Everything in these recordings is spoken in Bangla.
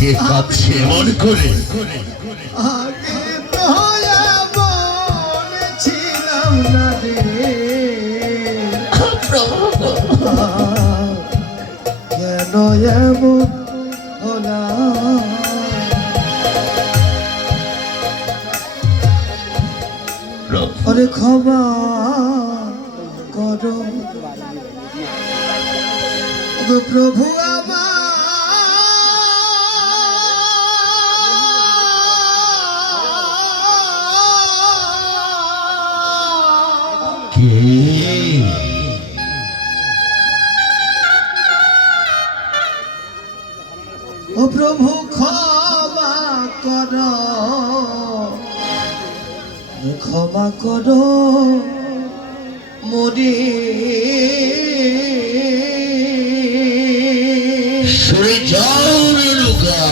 কে কাঁদছে এমন করে? আগে তো এমন ছিলাম না রে, কেন এমন হলাম? আরে ক্ষমা করো গো প্রভু আমার, ও প্রভু ক্ষমা করো, ক্ষমা করো মোরে। সরে যাও রে লোকা,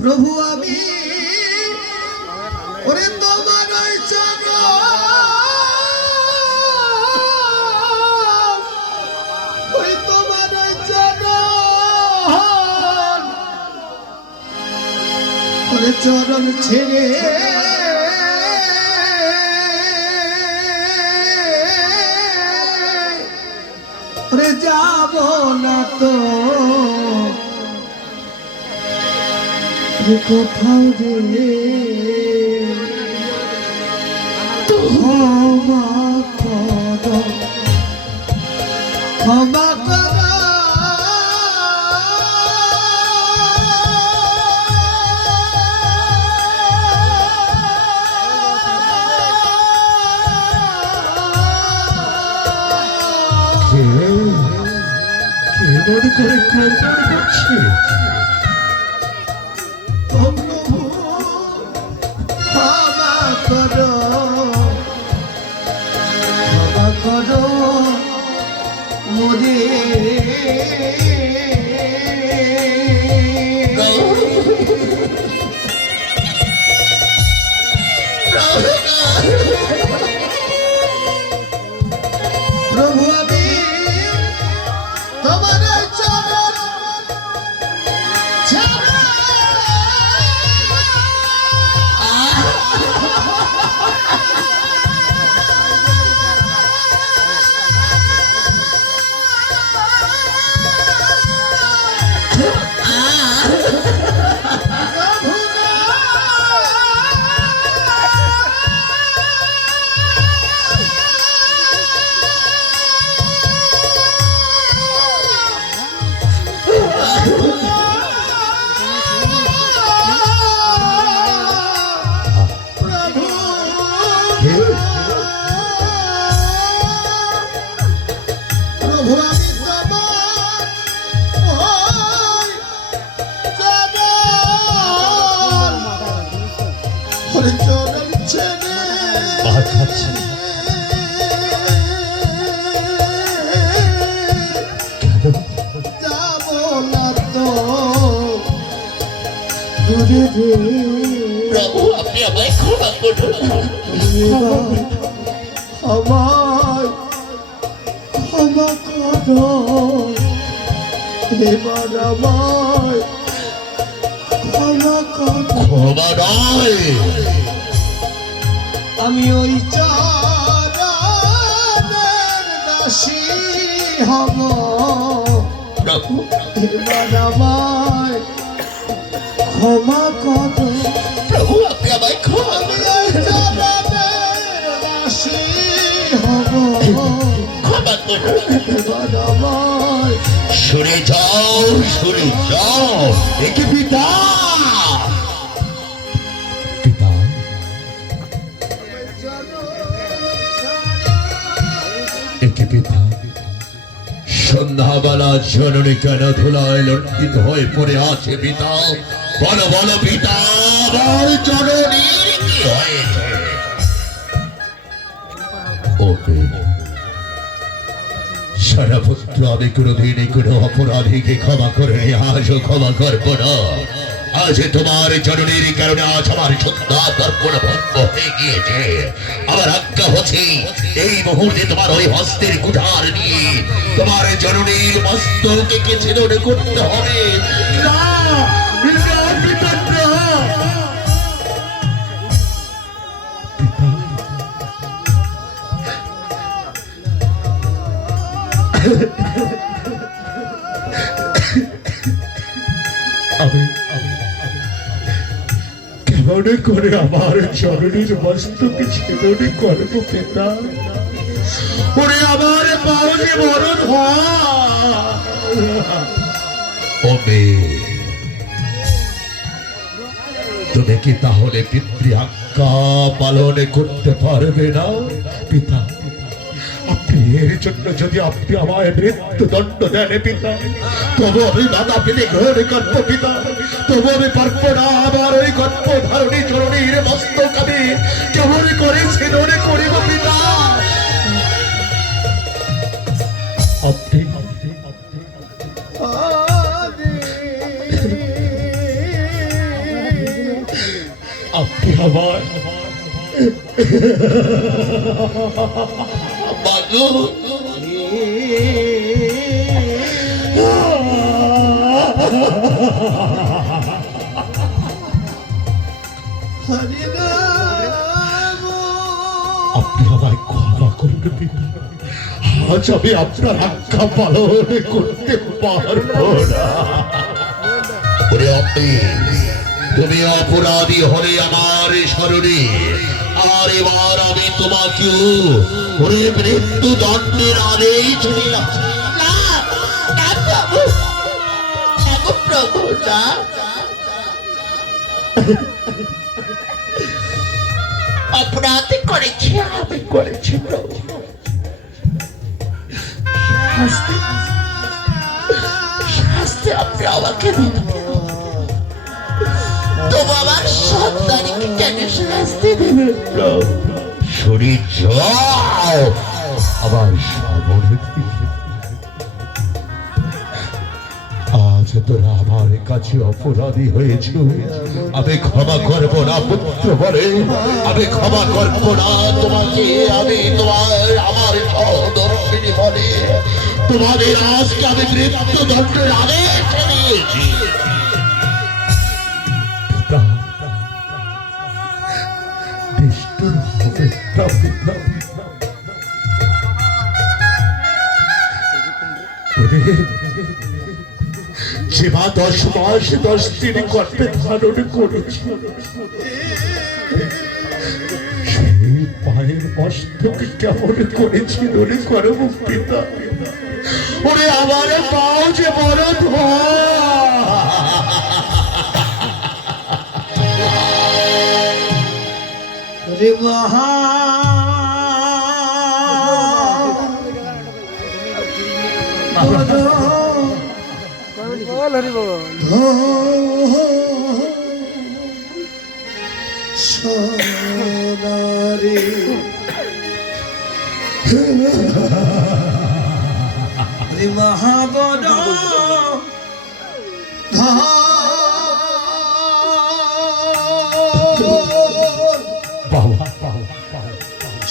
প্রভু আমি ওরে তোমার চরণ, ওই তোমার চরণ, ওরে চরণ ছেড়ে ওরে যাব না তো কোথাও রে। ক্ষমা করো, ক্ষমা করো এমন করে কান্না করছে? ক্ষমা করো, ক্ষমা করো মোরে। প্রভু আমি তোমার চরণ ছেড়ে প্রভু আপনি আমায় ক্ষমা করুন, আমায় ক্ষমা করো, এবার আমায় ক্ষমা করো। ক্ষমা নয়, আমি ওই চরণের দাসী হব, প্রভু এবার আমায় ক্ষমা করো। প্রভু আপনি আমায় ক্ষমা আমি ওই চরণের দাসী হব, ক্ষমা করুন। এবার আমায় সরে যাও, সরে যাও। একে পিতা, পিতা পিতা সন্ধ্যাবেলা জননী কেন ধুলায় লজ্জিত হয়ে পড়ে আছে পিতা? বলো বলো পিতা, আমার জননীর কি হয়েছে? ওকে সারা পুত্র, আমি কোনোদিনই কোনো অপরাধীকে ক্ষমা করে আজও ক্ষমা করবো না। আজ তোমার জননীর কারণে আজ আমার সন্ধ্যা তর্পণ ভঙ্গ হয়ে গিয়েছে। আমার আজ্ঞা হচ্ছে এই মুহূর্তে তোমার ওই হস্তের কুঠার নিয়ে তোমার জননীর মস্তকে ছেদন করতে হবে। না, না, পিতা, না। আমি কেমন করে আমার জননীর মস্তকে ছেদন করবো পিতা? ওরে আমার পাও যে মরণ হবে। তুমি কি তাহলে পিতৃ আজ্ঞা পালন করতে পারবে না পিতা? আপনি এর জন্য যদি আপনি আমায় মৃত্যুদণ্ড দেন পিতা, তবু আমি বাধা পেলে গ্রহণ করবো পিতা। তবু আমি পারবো না আমার ওই গর্ভধারণী জননীর মস্তক আমি কেমন করে ছেদন করিব পিতা। আপনি আপনি আমার বাগু আপনি আমায় ক্ষমা করুন পিতা। আজ আমি আপনার আজ্ঞা পালন করতে পারবো না। ওরে আপনি, তুমি অপরাধী হলে আমার স্মরণে, আর এবার আমি তোমাকেও ওরে মৃত্যুদণ্ডের আদেশ দিলাম। না, না প্রভু, না গো প্রভু, না। অপরাধ করেছি, আমি করেছি প্রভু। শাস্তি শাস্তি আপনি আমাকে দিন। তবু আমার সন্তানকে কেন শাস্তি দেবেন প্রভু? শরীর যাও আবার সামনে দিকে। আজ তোরা আমার কাছে অপরাধী হয়েছে, আমি ক্ষমা করব না পুত্র বলে, আমি ক্ষমা করব না তোমাকে। আমি তোমার আমার সহধর্মিণী বলে তোমাদের আজকে আমি মৃত্যুদণ্ডের আদেশ দিয়েছি। যে মা 10 মাস 10 দিন গর্ভে ধারণ করেছে, সেই পায়ের মস্তক কেমন করেছিল রে করব পিতা? ওরে আমার পাও যে বড় রে মহা সোনারে রে মহাবন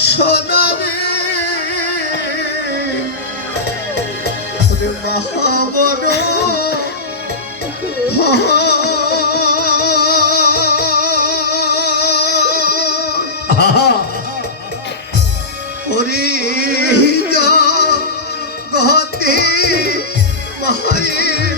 সোনারে রে মহাবন ওরে গহতে মায়ের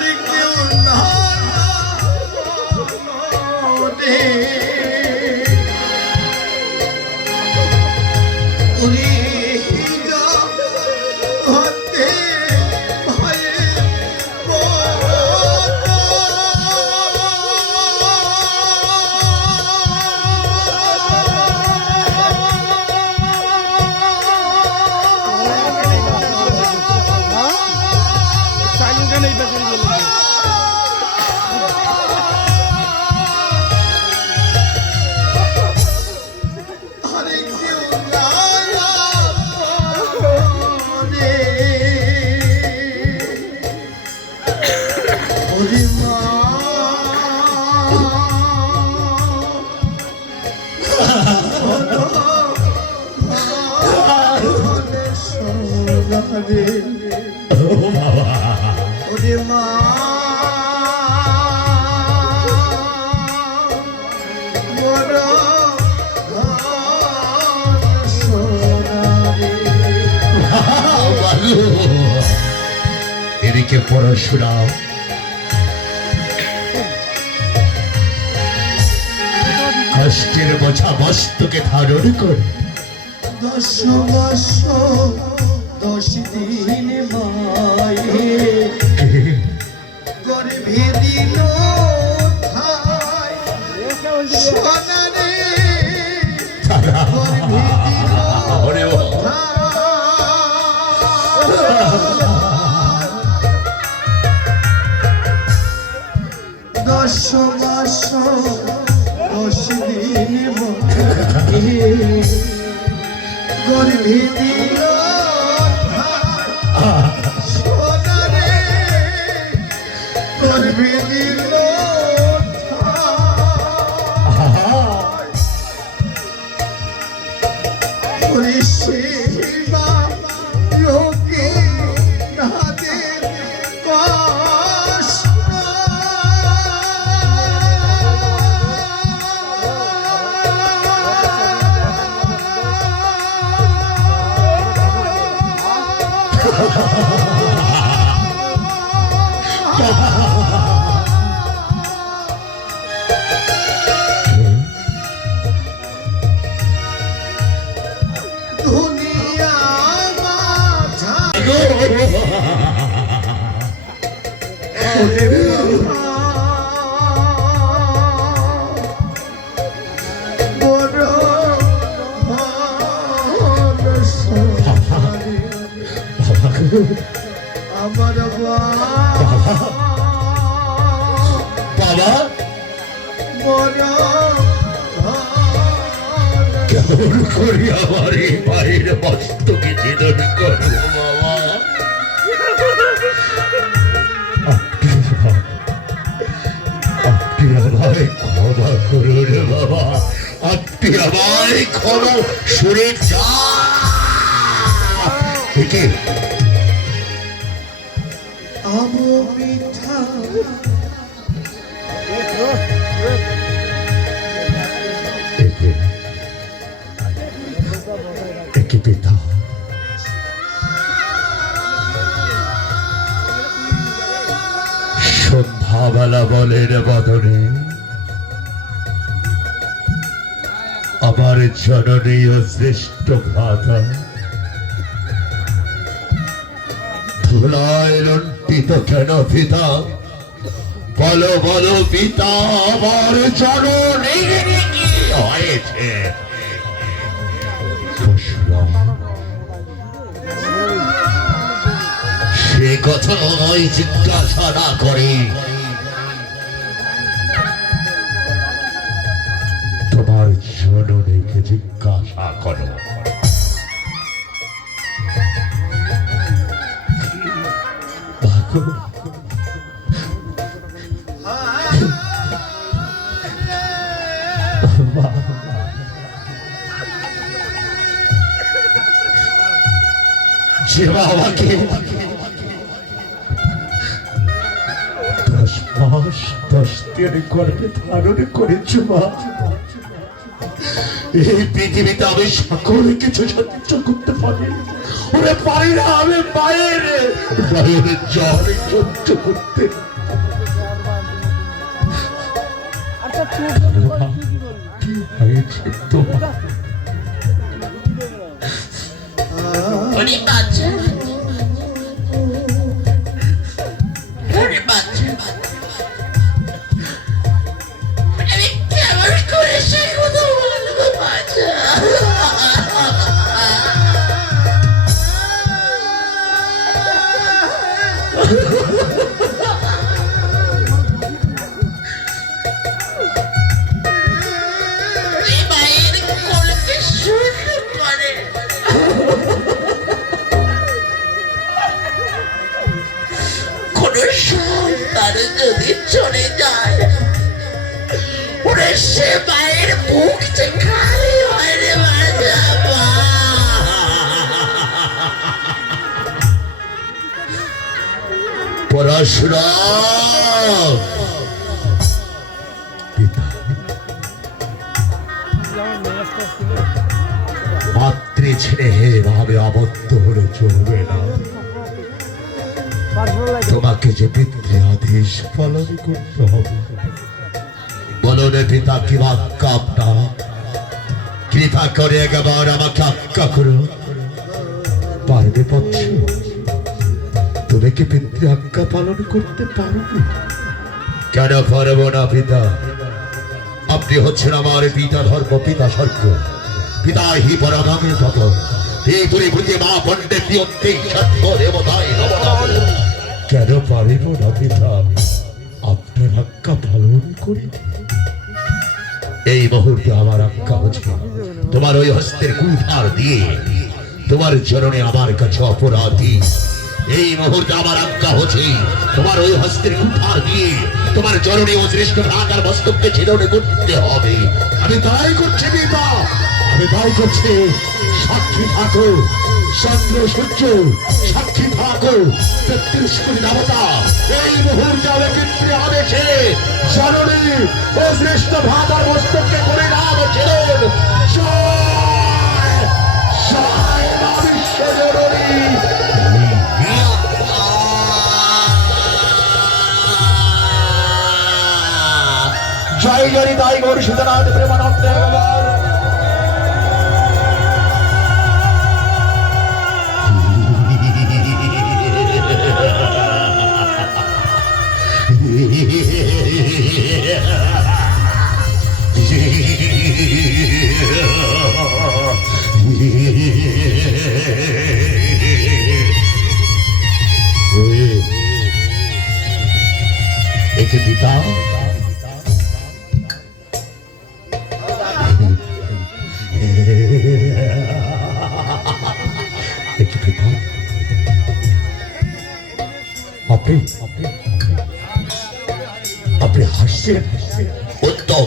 আরে কেউ না রে ওরে যা হতে ভয়ে আরে কেউ না রে ওরে মা রে ওরে মা বড় ভালো। এদিকে পড়াশোনা কষ্টের বোঝা বস্তুকে ধারণ করে 10 মাস 10 দিন মায়ে গর্ভে দিল ঠাই সোনারে গর্ভে দিল ওরে ও, দশ মাস 10 দিন মায়ে গর্ভে দিল সোনারে গর্ভে দিল ওরে সেবা লোকে তাদের কষ্ট দুনিয়া মাঝা ওরে বড় মানুষ আমার বাবা বড় কেমন করি আমার এই মায়ের বস্তুকে ছেদন করবো বাবা। আপনি আমায় ক্ষমা করুন বাবা, আপনি আমায় ক্ষমা সরে যা। একে আমো পিঠা একে একে পিতা সন্ধ্যাবেলা বলেন বদনে আমার জননী ও শ্রেষ্ঠ ভ্রাতা ধুলায় লুণ্ঠিত কেন পিতা, বলো বলো পিতা, আমার জননী কি হয়েছে? সে কথা নয় জিজ্ঞাসা না করে তোমার জননীকে জিজ্ঞাসা করো। যে বাবাকে 10 মাস 10 দিন গর্ভে ধারণ করেছ মা, এই পৃথিবীতে আমি সকল কিছু সহ্য করতে পারি, ওরে পারি না আমি মায়ের জ্বর সহ্য করতে। হচ্ছে তোমার। ওরে বাচ্চা, ওরে বাচ্চা, আমি কেমন করে সে কথা বলবো বাচ্চা? এই মায়ের কোলকে শুরু করে কোন সন্তান যদি চলে যায়, ওরে সে মায়ের বুক যে খালি হয় রে বাবা। পরশুরাম, পিতা, মাতৃ ছেড়ে এভাবে আবদ্ধ হলে চলবে না। তোমাকে যে পিতৃ আদেশ পালন করতে হবে। বলো রে পিতা, কি বাক্য আপনার? কৃপা করে একবার আমাকে আজ্ঞা করো। পারবে পক্ষ? তুমি কি পিতৃ আজ্ঞা পালন করতে পারবে? কেন পারবো না পিতা? আপনি হচ্ছেন আমার পিতা ধর্ম, পিতা স্বর্গ, পিতা হি পরাগামী তত। এই পরিভূতি মা পণ্ডিত দিয়ন্তে সত্য দেবতায় নমঃ নমঃ। কেন পারিব না পিতা? আপনার আজ্ঞা পালন করি। এই মুহূর্তে আমার আজ্ঞা হচ্ছে তোমার ওই হস্তের কুঠার দিয়ে তোমার চরণে আমার কাছে অপরাধী। এই মুহূর্তে আমার আজ্ঞা হচ্ছে তোমার ওই হস্তের কুঠার দিয়ে তোমার চরণে ও শ্রেষ্ঠ ভাগার মস্তককে ছেদন করতে হবে। আমি তাই করছি পিতা, আমি তাই করছি। সাক্ষী থাকো চন্দ্র সূর্য, সাক্ষী থাকো ৩৩ কোটি দেবতা। এই মুহূর্তে আমি পিতৃ আদেশে চরণে ও শ্রেষ্ঠ ভাগার মস্তককে করে নাম ছেদন। জয় জয় মা বিশ্বজননী। জয় জয় তাই গৌর সীতানাথ প্রেমানন্দ ভগবান। একে পিতা, একটু পিতা, আপনি আপনি হাসছেন। উত্তম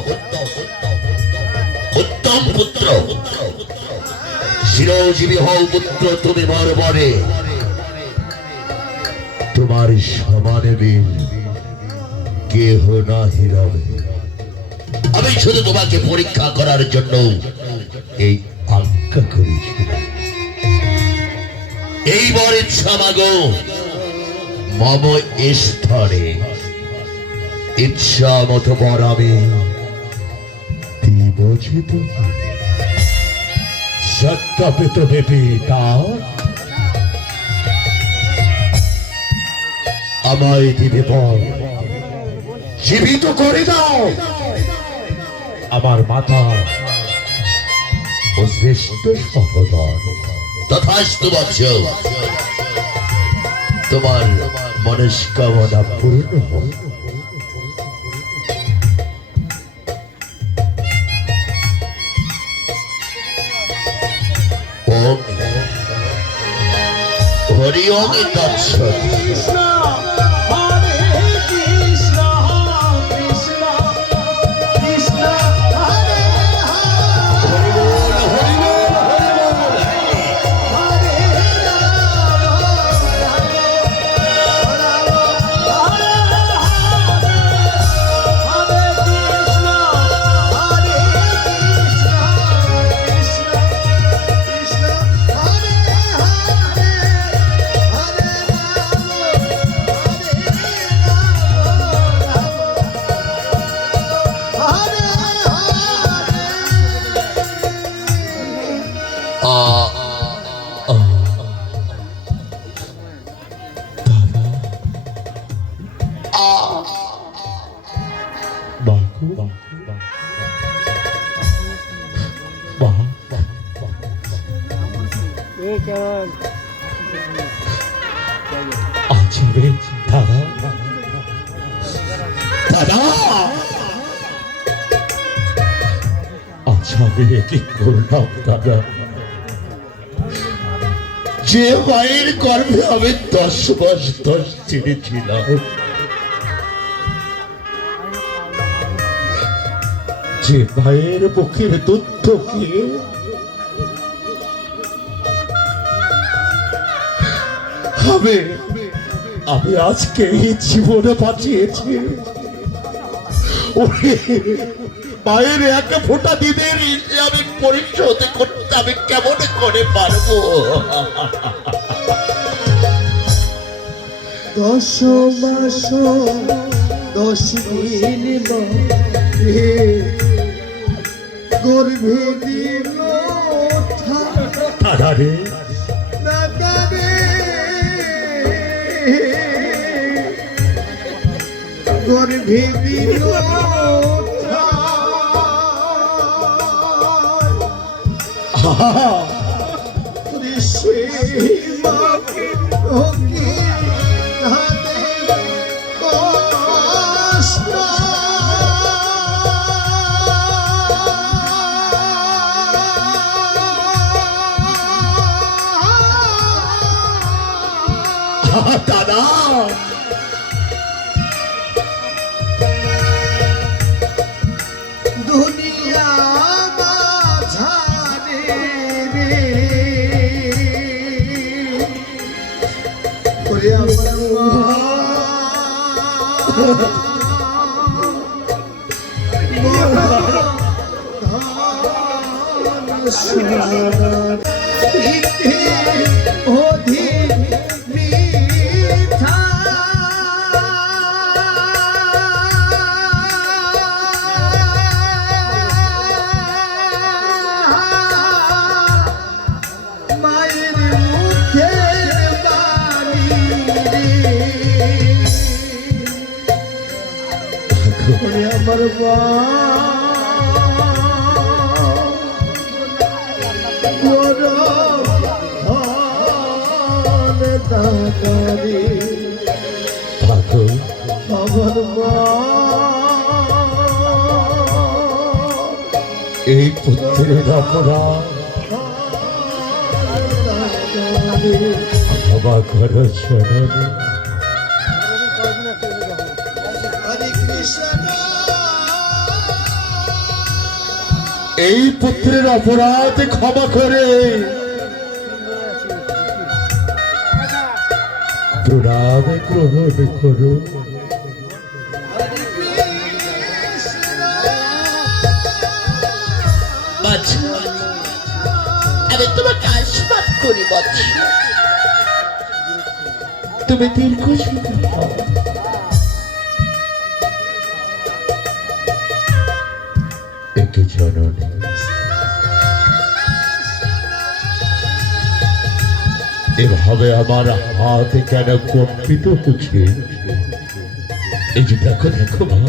উত্তম পুত্র, চিরজীবী হও পুত্র তুমি বর্বরে। তোমার সমানে বীর কেহ না হিরাবে। আমি শুধু তোমাকে পরীক্ষা করার জন্য এই আজ্ঞা করেছি। এইবার ইচ্ছা মাগো মম স্থলে, ইচ্ছা মতো বর আমি দিব যে তুমি। সত্যাপিত পিতা, আমায় দিবে বর, জীবিত করে দাও আমার মাতা ও শ্রেষ্ঠ সহোদর। তথাস্তু বৎস, তোমার মনস্কামনা পূর্ণ হোক। ওম হরি ওম তৎসৎ। আজবে দাদা দাদা আচ্ছা আমি কি করলাম দাদা যে মায়ের গর্ভে আমি 10 মাস 10 দিন ছিলাম যে মায়ের মুখের দুধ খেয়ে আমি আজকে এই জীবনে বাঁচিয়েছি মায়ের এক ফোঁটা দিদের আমি পরিশোধ করতে আমি কেমন করে পারবো 10 মাস 10 দিন গর্ভে দিল দাদা রে দাদা রে গর্ভে দিল দাদা দুনিয়া মাঝারে রে ওরে আমার মায়ের মুখের বাণী রে আমার মা দাদারে আমার মা এই পুত্রের অপরাধ ক্ষমা করো শোনো হরে কৃষ্ণ এই পুত্রের অপরাধ ক্ষমা করে প্রণাম গ্রহণ করো আমি তোমাকে আশীর্বাদ করি বৎস তুমি দীর্ঘ সুখী হও একে জননী এভাবে আমার হাতে কেন কম্পিত হচ্ছে এই যে দেখো দেখো মা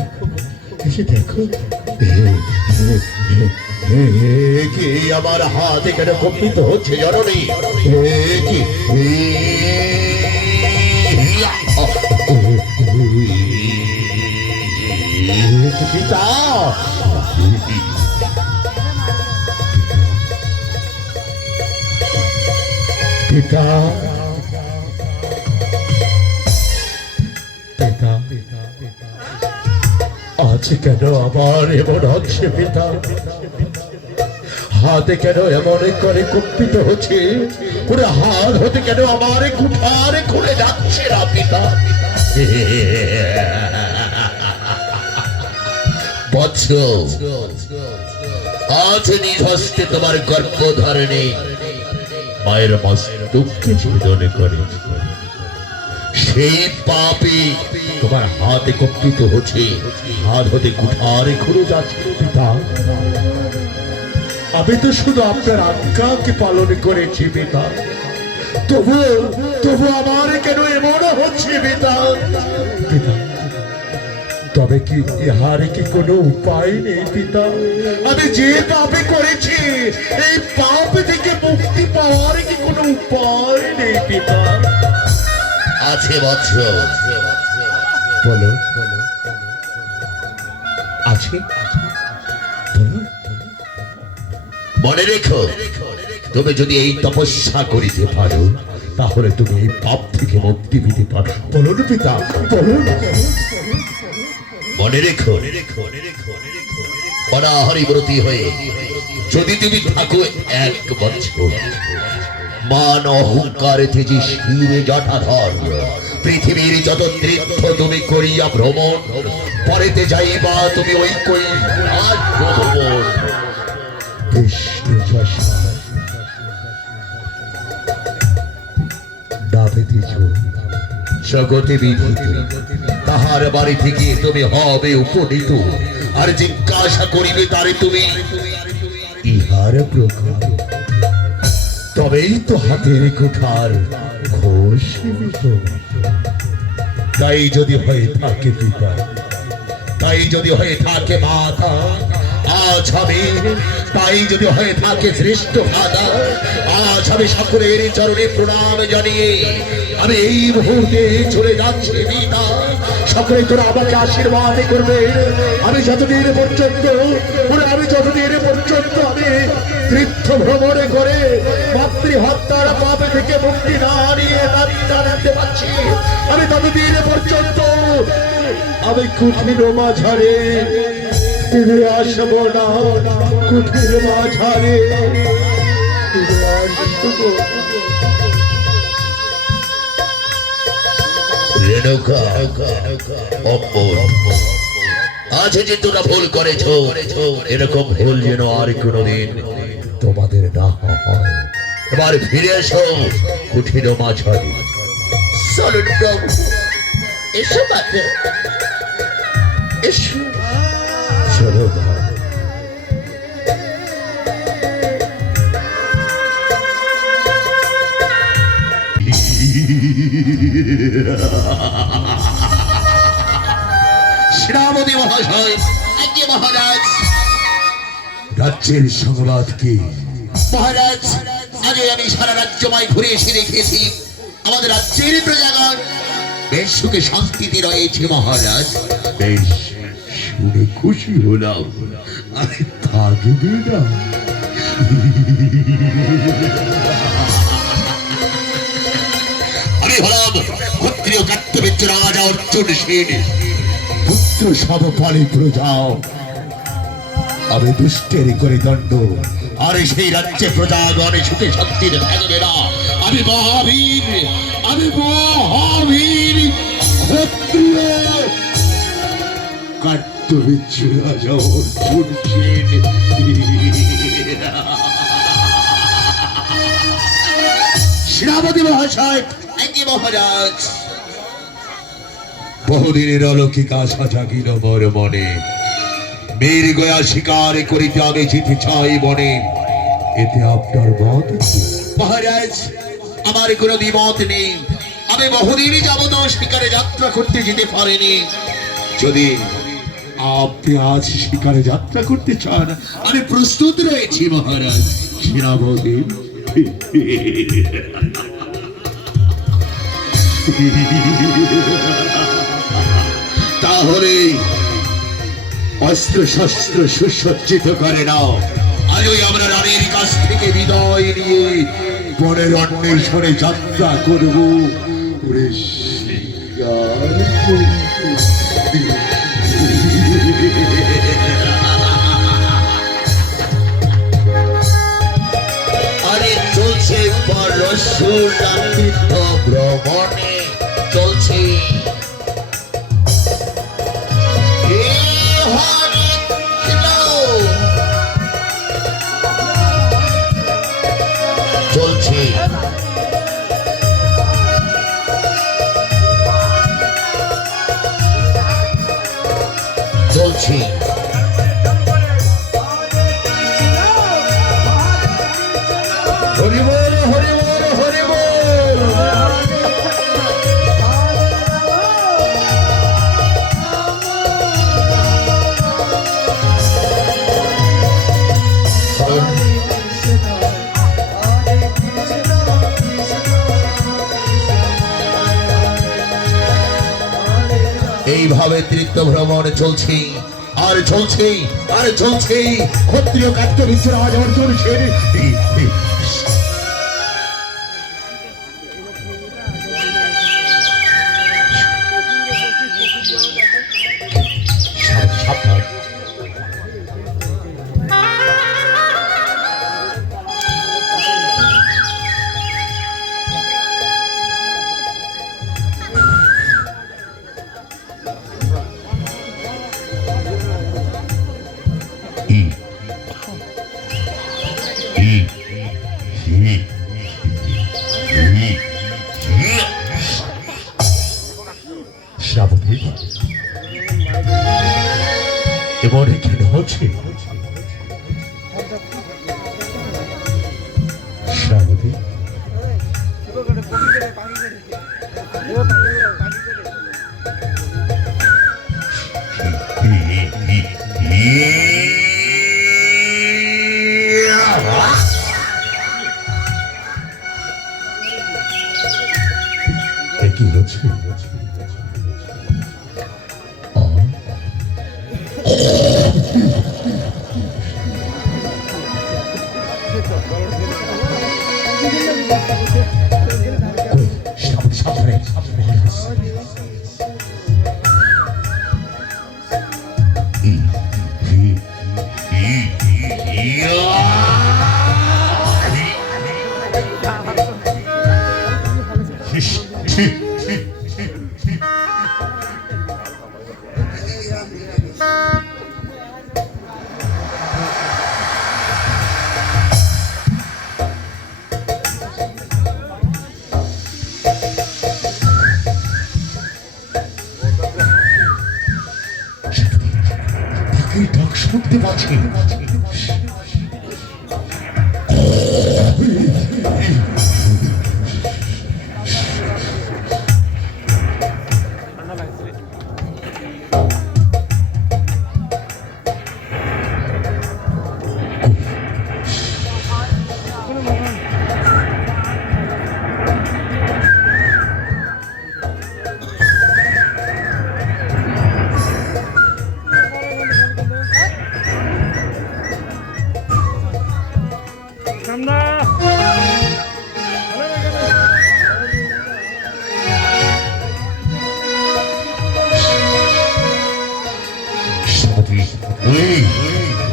এই যে দেখো কি আমার হাতে কেন কম্পিত হচ্ছে জননী কি পিতা পিতা আজ কেন আমার এমন হচ্ছে পিতা হাতে কেন এমন করে কম্পিত হচ্ছে পুরো হাত হতে কেন আমার কুঠারে খুলে যাচ্ছে না পিতা বৎস আজ নিজ হস্তে তোমার গর্ভধারণে মায়ের মস্তককে ছেদন করে সেই পাপে তোমার হাতে কম্পিত হচ্ছে হাত হতে কুঠারে খুলে যাচ্ছে পিতা আমি তো শুধু আপনার আজ্ঞাকে পালন করেছি পিতা তবু তবু আমার কেন এমন হচ্ছে পিতা পিতা তবে কি ইহার কি কোনো উপায় নেই পিতা? আমি যে পাপে করেছি এই পাপ থেকে মুক্তি পাওয়ার কি কোনো উপায় নেই পিতা? আছে বৎস, বলো আছে, বলো। মনে রেখো, তুমি যদি এই তপস্যা করিতে পারো তাহলে তুমি এই পাপ থেকে মুক্তি পেতে পারো। বলুন পিতা, বলুন। মনে রেখো, হরিব্রতী হয়ে যদি তুমি থাকো 1 বছর, মান অহংকার তেজি শিরে জটাধর, পৃথিবীর যত তীর্থ তুমি করিয়া ভ্রমণ, পরেতে যাইবা তুমি ওই কৈলাস ভ্রমণ। বিষ্ণু যশা জগতে বিধিত, তাহার বাড়ি থেকে তুমি হবে উপনীত, আর জিজ্ঞাসা করিবে তারে তুমি ইহার প্রকার, তবেই তো হাতের কুঠার ঘোষ নিত। তাই যদি হয়ে থাকে পিতা, তাই যদি হয়ে থাকে মাতা, আজ আমি তাই যদি হয়ে থাকে শ্রেষ্ঠ ভাতা, আজ আমি সকলের চরণে প্রণাম জানিয়ে আমি এই মুহূর্তে চলে যাচ্ছি পিতা। সকলে তোরা আমাকে আশীর্বাদ করবে। আমি যতদিন পর্যন্ত আমি তীর্থ ভ্রমণে করে মাতৃহত্যার পাপ থেকে মুক্তি না নিয়ে জানতে পারছি, আমি ততদিন পর্যন্ত আমি কুঠির মাঝারে ফিরে আসবো না। কুঠির মাঝারে ফিরে আসবো। রেণুকা, অপর, আজ যে তোরা ভুল করেছ, এরকম ভুল যেন আর কোনোদিন তোমাদের না হয়। এবার ফিরে এসো কুঠির মাঝারে। চলুন প্রভু, এসো মাত্র, এসো। চলো মা। শ্রাবতী মহাশয়, আজ্ঞে মহারাজ। রাজ্যের সংবাদ কি? মহারাজ, আগে আমি সারা রাজ্যময় ঘুরে এসে দেখেছি আমাদের রাজ্যের প্রজাগণ বেশ সুখে শান্তিতে রয়েছে মহারাজ। বেশ শুনে খুশি হলাম, আরে থাকবে না? আমি হলাম ক্ষত্রিয় কার্তবীর্য রাজা অর্জুন সেন, পুত্র সব পালিত যাও। আমি দুষ্টের করে দণ্ড, আর সেই রাজ্যে প্রজাগণ সুখে শান্তিতে থাকবে না। আমি মহাবীর, আমি মহাবীর ক্ষত্রিয় কার্তবীর্য রাজা অর্জুন সেন। শ্রাবতী মহাশয়, আজ্ঞে মহারাজ। বহুদিনের অলৌকিক আশা জাগিল মোর মনে, বীর গয়া শিকার করিতে আমি যেতে চাই বনে। এতে আপনার মত কি? মহারাজ, আমার কোনো দ্বিমত নেই। আমি বহুদিনই যাবত শিকারে যাত্রা করতে যেতে পারিনি। যদি আপনি আজ শিকারে যাত্রা করতে চান, আমি প্রস্তুত রয়েছি মহারাজ। সেনাপতি তাহলে অস্ত্র শস্ত্র সুসজ্জিত করে নাও। আজই আমরা রানীর কাছ থেকে বিদায় নিয়ে পরের অন্বেষণে যাত্রা করব। ওরে শিকার করব। আরে চলছে পরশুরাতীর্থ ভ্রমণে, চলছে হে হরে কৃষ্ণ, চলছে চলছে হরি বল, হরি বল, হরি বল। এইভাবে তীর্থ ভ্রমণ চলছে আর চলছে আর চলছে। ক্ষত্রিয় কার্যবিচ্ছের রাজ অর্জুন সেন সাবধান। শ্রাবতী এবারে কেন হচ্ছে? শ্রাবতী কি হচ্ছে? সাবধানে ডাক শুনতে পাচ্ছি।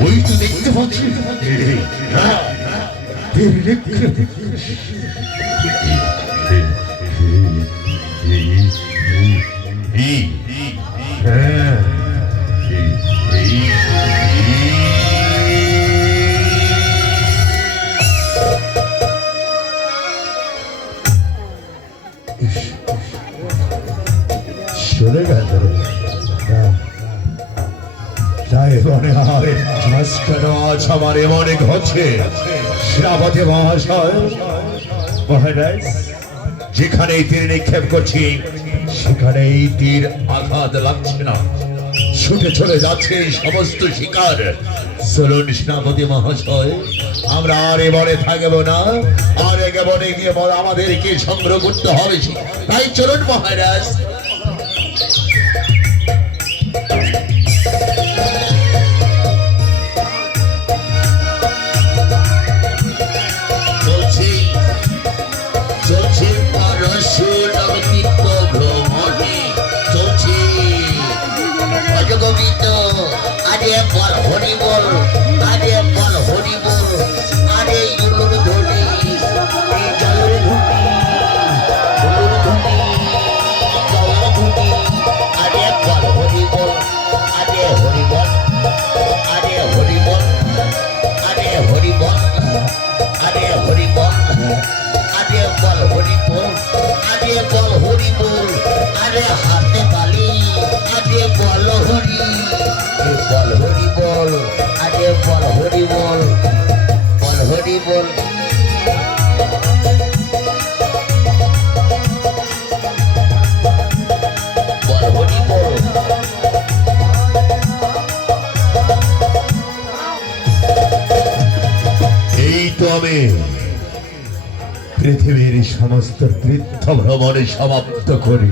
ওই তো দেখতে পাচ্ছি চলে গেল। আমার মনে ঘটছে শ্রাবতী মহাশয় মহারাজ, যেখানে তীর নিক্ষেপ করছি সেখানে এই তীর আঘাত লাগছে না, ছুটে চলে যাচ্ছে সমস্ত শিকার। চলুন শ্রাবতী মহাশয়, আমরা আর এবারে থাকবো না, আর একে বনে গিয়ে আমাদেরকে সংগ্রহ করতে হবে। তাই চলুন মহারাজ। আমি পৃথিবীর সমস্ত তীর্থ ভ্রমণে সমাপ্ত করি।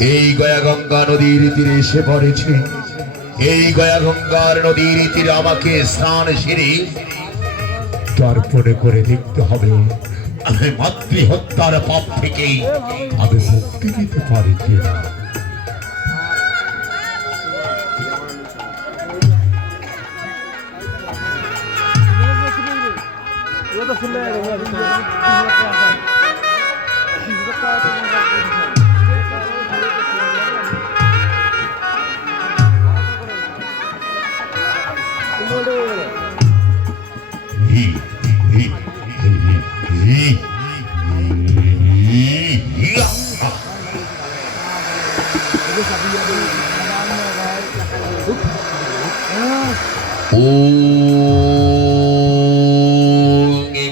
এই গয়া গঙ্গা নদীর তীরে এসে পড়েছে। এই গয়া গঙ্গার নদীর তীরে আমাকে স্নান সেরে তারপরে করে দেখতে হবে আমি মাতৃহত্যার পাপ থেকেই আমি মুক্তি দিতে পারি কিনা।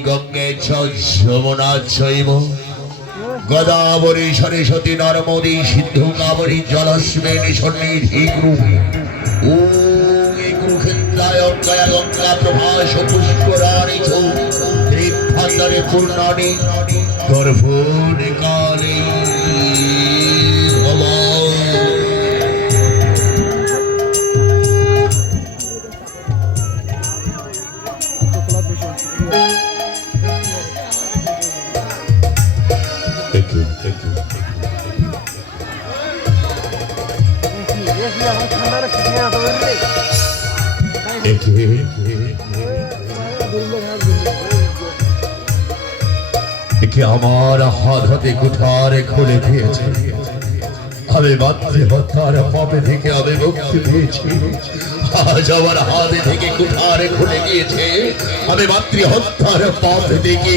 গঙ্গে যমুনা চৈব গদাবরী সরস্বতী নর্মদী সিন্ধু কাবরী জলস্মেনী সন্নিধি গ্রুহে গঙ্গা গঙ্গা প্রভাস পুষ্করাণী তীর্থান্তরে পূর্ণানি গর্ভণে কালে আমার হাত হাতে কুঠার খুলে দিয়েছে। আমি মাতৃহত্যার পাপে থেকে আমি মুক্তি পেয়েছি। আজ আমার হাতে থেকে কুঠার খুলে গিয়েছে। আমি মাতৃহত্যার পাপ থেকে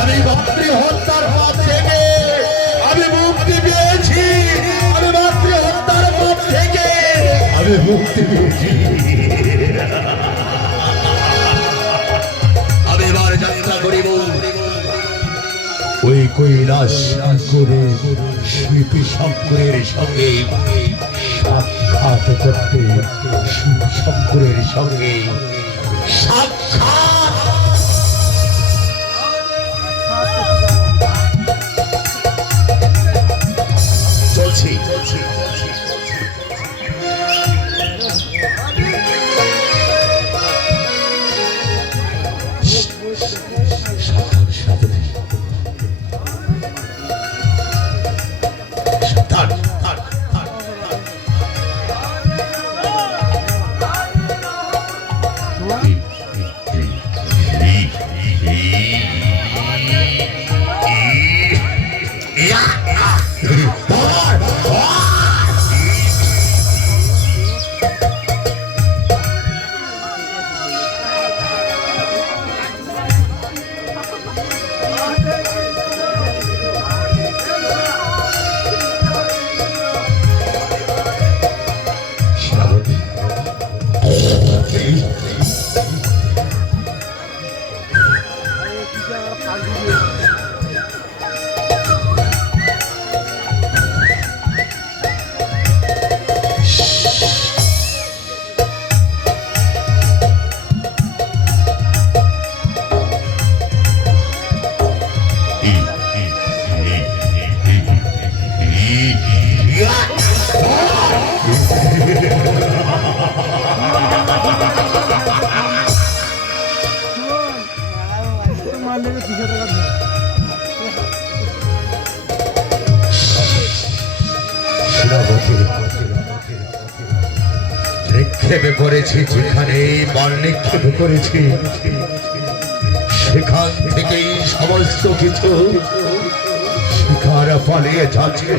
আমি মাতৃহত্যার পাপ থেকে আমি মুক্তি পেয়েছি। আমি মাতৃহত্যার পাপ থেকে আমি মুক্তি পেয়েছি। আমি এবার যাত্রা করিব ওই কৈলাস করে শিল্পী শঙ্করের সঙ্গে সাক্ষাৎ করতে। শিব শঙ্করের সঙ্গে সাক্ষাৎ চলছে। নিক্ষেপে করেছি যেখানে মাল নিক্ষেপ করেছি সেখান থেকেই সমস্ত কিছু শিকার পালিয়ে যাচ্ছে।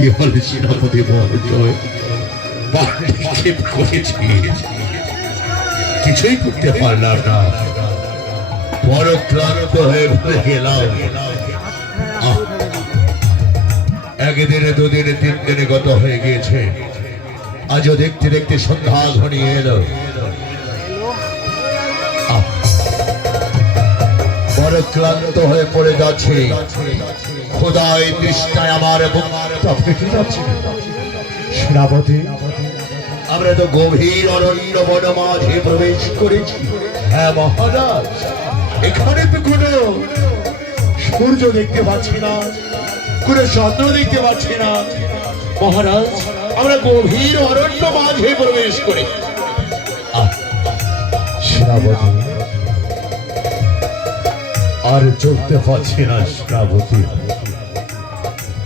কি হল সেনাপতি মহাশয়? পাণ্ডিক্ষেপ করেছি, কিছুই করতে পারলাম না, বড় ক্লান্ত হয়ে ভরে গেলাম। একদিনে দুদিনে তিন দিনে গত হয়ে গিয়েছে, আজও দেখতে দেখতে সন্ধ্যা ঘনিয়ে এলো। বড় ক্লান্ত হয়ে পড়ে যাচ্ছে, খোদাই তৃষ্ণায় আমার বুকটা ফেটে যাচ্ছে। সেনাপতি, আমরা তো গভীর অরণ্য বন মাঝে প্রবেশ করেছি। হ্যাঁ মহারাজ, এখানে তো কোনো সূর্য দেখতে পাচ্ছি না, কোনো চন্দ্র দেখতে পাচ্ছি না। মহারাজ, আমরা গভীর অরণ্য মাঝে প্রবেশ করি। সেনাপতি, আর চলতে পারছি না সেনাপতি।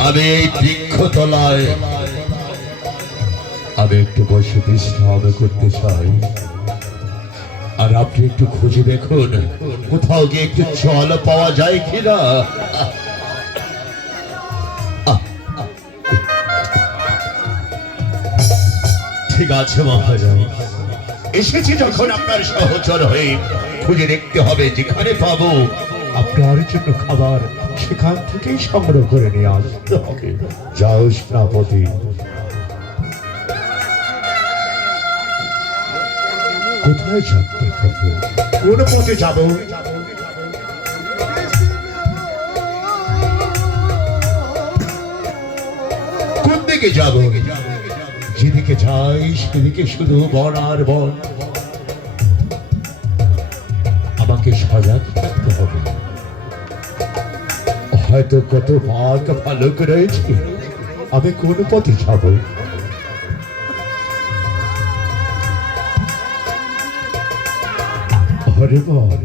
আমি এই বৃক্ষতলায় আমি একটু বসে বিশ্রাম করতে চাই, আর আপনি একটু খুঁজে দেখুন কোথাও গিয়ে একটু জল পাওয়া যায় কিনা। ঠিক আছে মহারাজ, এসেছি যখন আপনার সহচর হয়ে খুঁজে দেখতে হবে, যেখানে পাবো আপনার জন্য খাবার সেখান থেকেই সংগ্রহ করে নিয়ে আসতে হবে। যাও সেনাপতি। কোথায় যাত্রা করবো, কোন পথে যাব? কোন দিকে যাব? যেদিকে যাই সেদিকে শুধু বন আর বন। আমাকে সজাগ থাকতে হবে, হয়তো কত ভাগ ভালুক রয়েছে। আমি কোন পথে যাব? হরে বল,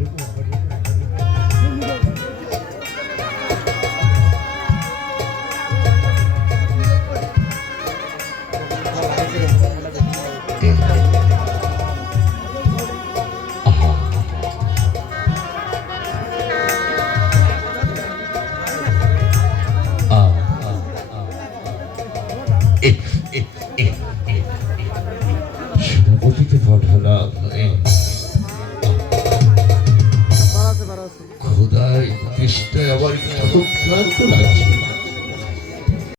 সেনাপতিকে পাঠালাম। খোদাই তৃষ্ণায় আমার খুব ক্লান্ত লাগছে।